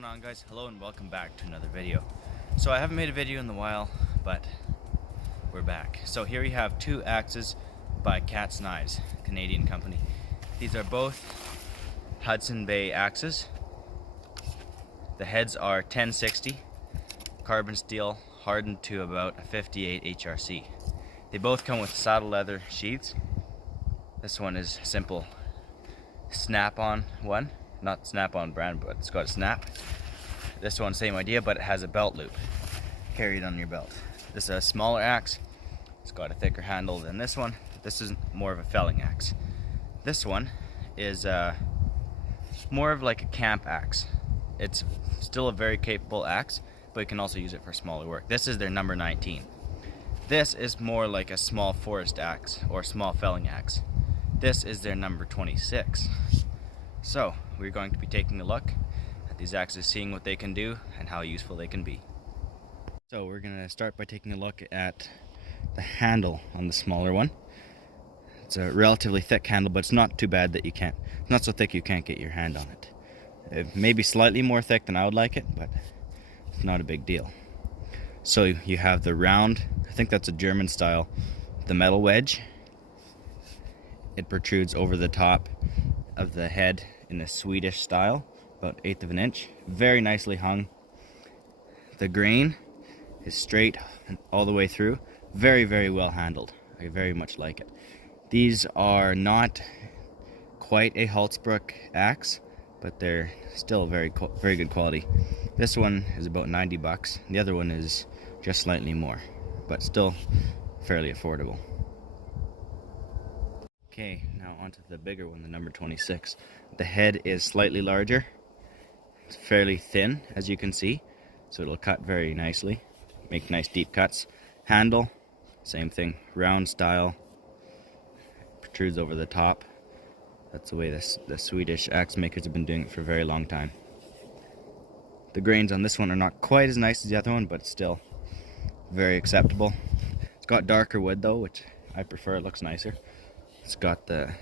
going on, guys? Hello and welcome back to another video. So I haven't made a video in a while, but we're back. So here we have two axes by Katz Knives, Canadian company. These are both Hudson Bay axes. The heads are 1060 carbon steel, hardened to about a 58 HRC. They both come with saddle leather sheaths. This one is simple snap-on one. Not snap-on brand, but it's got a snap. This one, same idea, but it has a belt loop carried on your belt. This is a smaller axe. It's got a thicker handle than this one. This is more of a felling axe. This one is more of like a camp axe. It's still a very capable axe, but you can also use it for smaller work. This is their number 19. This is more like a small forest axe or small felling axe. This is their number 26. So we're going to be taking a look at these axes, seeing what they can do and how useful they can be. So we're going to start by taking a look at the handle on the smaller one. It's a relatively thick handle, but it's not too bad that it's not so thick you can't get your hand on it. It may be slightly more thick than I would like it, but it's not a big deal. So you have the round, I think that's a German style, the metal wedge. It protrudes over the top of the head in a Swedish style, about 1/8 of an inch. Very nicely hung. The grain is straight all the way through. Very, very well handled. I very much like it. These are not quite a Halsbrook axe, but they're still very good quality. This one is about 90 bucks. The other one is just slightly more, but still fairly affordable. Okay, now onto the bigger one, the number 26. The head is slightly larger. It's fairly thin, as you can see, so it'll cut very nicely, make nice deep cuts. Handle, same thing, round style, protrudes over the top. That's the way the Swedish axe makers have been doing it for a very long time. The grains on this one are not quite as nice as the other one, but still very acceptable. It's got darker wood though, which I prefer. It looks nicer. It's got the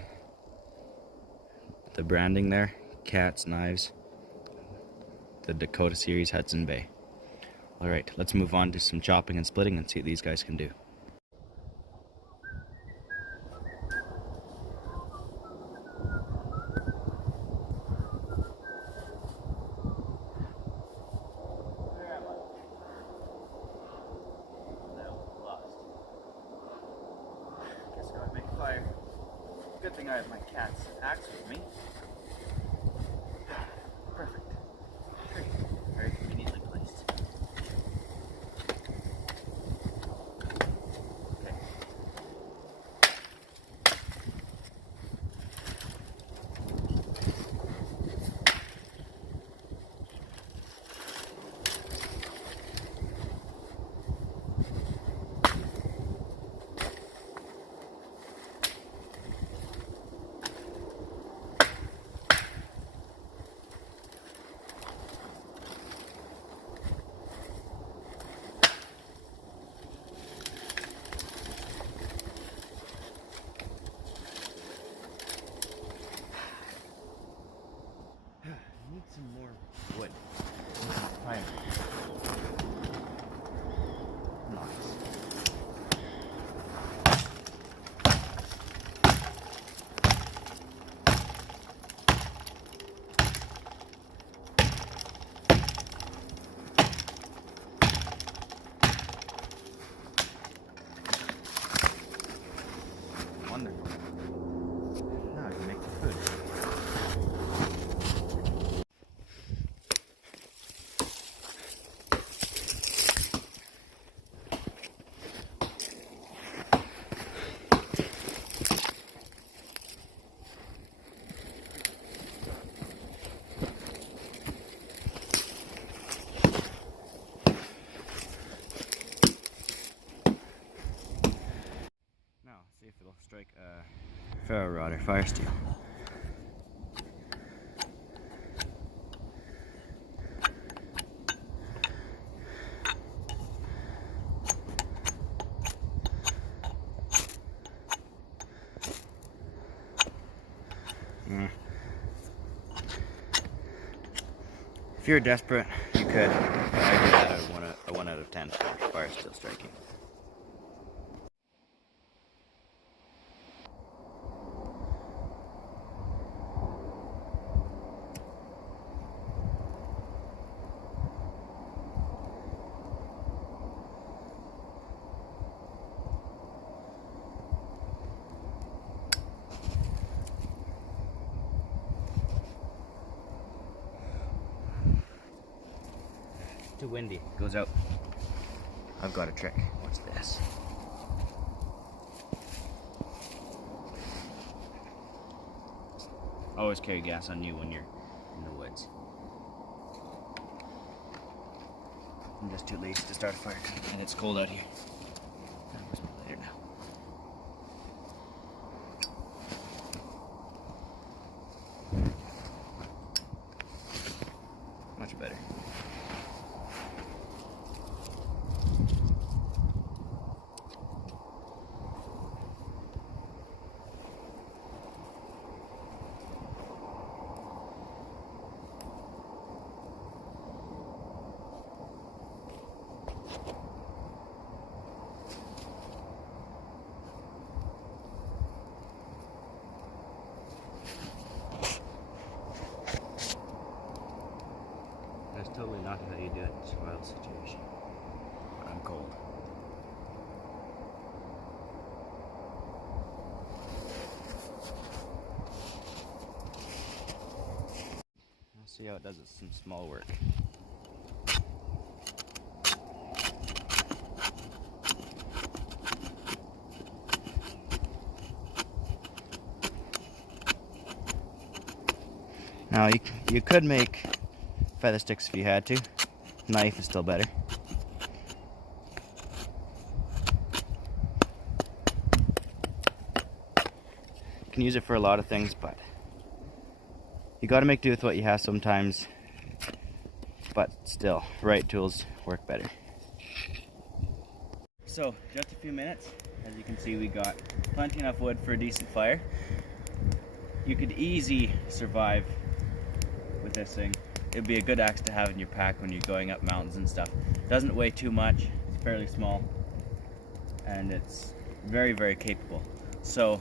branding there, Katz Knives, the Dakota series, Hudson Bay. Alright, let's move on to some chopping and splitting and see what these guys can do. Guess I would make a fire. Good thing I have my Katz axe with me. Perfect. Very conveniently placed. Okay. Need some more wood. Fire. Nice. Wonderful. Now I can make the food. See if it'll strike a ferro rod or fire steel. If you're desperate, you could. I give that a 1 out of 10 for fire still striking. Too windy. Goes out. I've got a trick. What's this? Always carry gas on you when you're in the woods. I'm just too lazy to start a fire, and it's cold out here. That must be later now. Much better. That's totally not how you do it in this wild situation. But I'm cold. Let's see how it does with some small work. Now you could make feather sticks if you had to. Knife is still better. You can use it for a lot of things, but you got to make do with what you have sometimes. But still, right tools work better. So, just a few minutes. As you can see, we got plenty enough wood for a decent fire. You could easily survive with this thing. It'd be a good axe to have in your pack when you're going up mountains and stuff. It doesn't weigh too much, it's fairly small, and it's very, very capable. So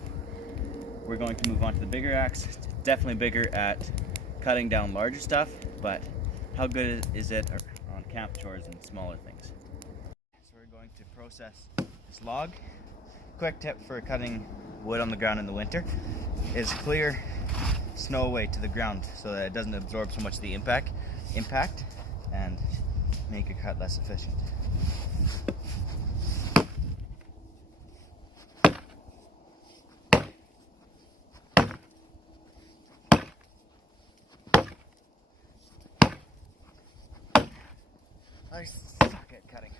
we're going to move on to the bigger axe. It's definitely bigger at cutting down larger stuff, but how good is it on camp chores and smaller things? So we're going to process this log. Quick tip for cutting wood on the ground in the winter is clear snow away to the ground so that it doesn't absorb so much of the impact and make your cut less efficient. I suck at cutting.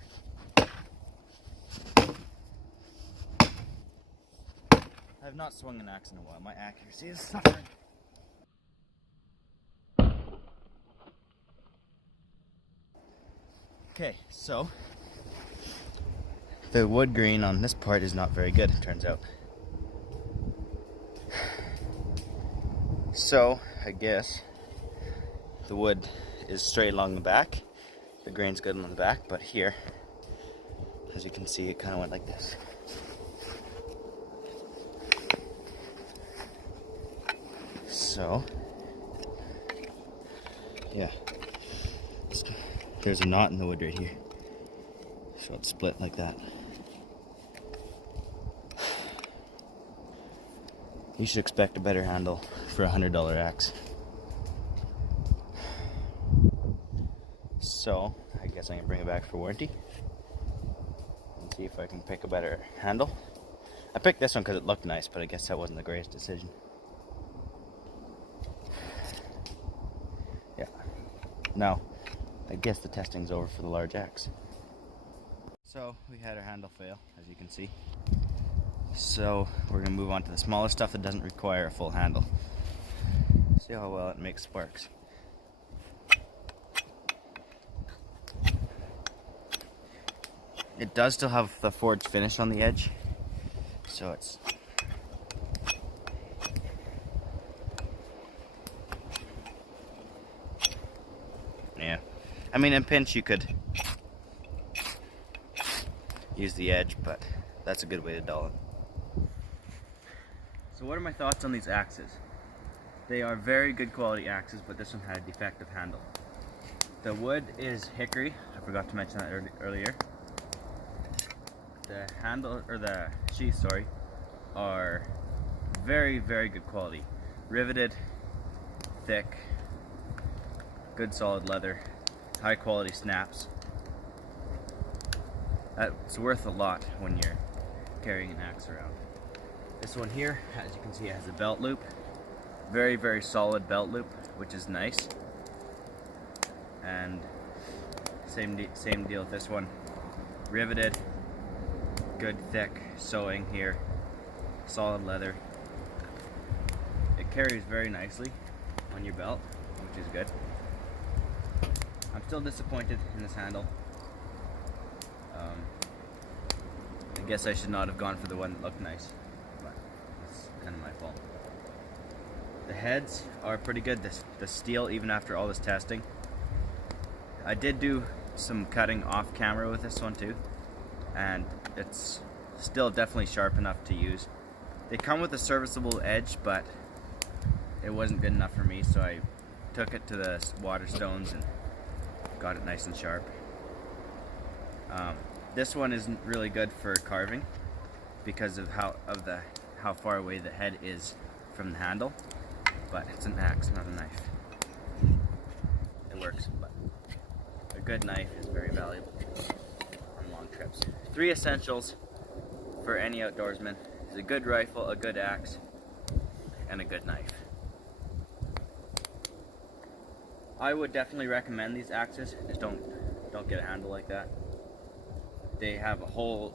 I've not swung an axe in a while. My accuracy is suffering. Okay, so the wood grain on this part is not very good, it turns out. So I guess the wood is straight along the back. The grain's good on the back, but here, as you can see, it kind of went like this. So, yeah, there's a knot in the wood right here, so it's split like that. You should expect a better handle for a $100 axe. So, I guess I can bring it back for warranty and see if I can pick a better handle. I picked this one because it looked nice, but I guess that wasn't the greatest decision. Yeah. Now, I guess the testing's over for the large axe. So, we had our handle fail, as you can see. So, we're going to move on to the smaller stuff that doesn't require a full handle. See how well it makes sparks. It does still have the forged finish on the edge, so it's I mean, in pinch you could use the edge, but that's a good way to dull it. So what are my thoughts on these axes? They are very good quality axes, but this one had a defective handle. The wood is hickory. I forgot to mention that earlier. The handle, or the sheaths, sorry, are very, very good quality. Riveted, thick, good solid leather, high quality snaps. That's worth a lot when you're carrying an axe around. This one here, as you can see, it has a belt loop. Very, very solid belt loop, which is nice. And same deal with this one. Riveted, good thick sewing here, solid leather. It carries very nicely on your belt, which is good. I'm still disappointed in this handle. I guess I should not have gone for the one that looked nice, but it's kind of my fault. The heads are pretty good, the steel, even after all this testing. I did do some cutting off camera with this one too, and it's still definitely sharp enough to use. They come with a serviceable edge, but it wasn't good enough for me, so I took it to the Waterstones and got it nice and sharp. This one isn't really good for carving because of how far away the head is from the handle, but it's an axe, not a knife. It works, but a good knife is very valuable on long trips. 3 essentials for any outdoorsman is a good rifle, a good axe, and a good knife. I would definitely recommend these axes. Just don't get a handle like that. They have a whole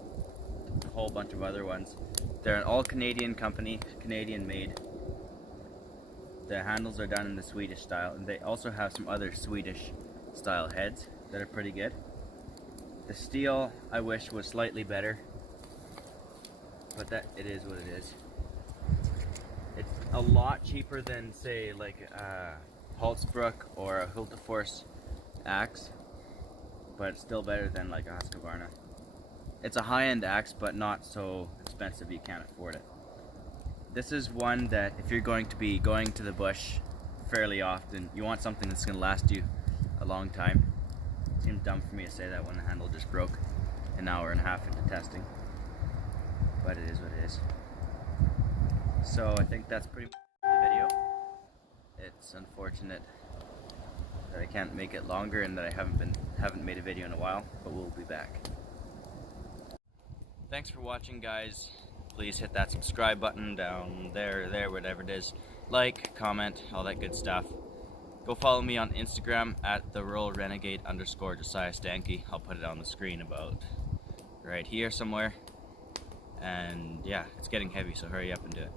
bunch of other ones. They're an all Canadian company, Canadian made. The handles are done in the Swedish style, and they also have some other Swedish style heads that are pretty good. The steel I wish was slightly better, but it is what it is. It's a lot cheaper than, say, like a Holtzbrook or a Hultafors axe, but it's still better than like a Husqvarna. It's a high-end axe, but not so expensive you can't afford it. This is one that if you're going to be going to the bush fairly often, you want something that's going to last you a long time. It seems dumb for me to say that when the handle just broke an hour and a half into testing, but it is what it is. So I think that's pretty much the video. It's unfortunate that I can't make it longer and that I haven't made a video in a while, but we'll be back. Thanks for watching, guys. Please hit that subscribe button down there, whatever it is. Like, comment, all that good stuff. Go follow me on Instagram at @TheRuralRenegade_Josiah Stanke. I'll put it on the screen about right here somewhere. And yeah, it's getting heavy, so hurry up and do it.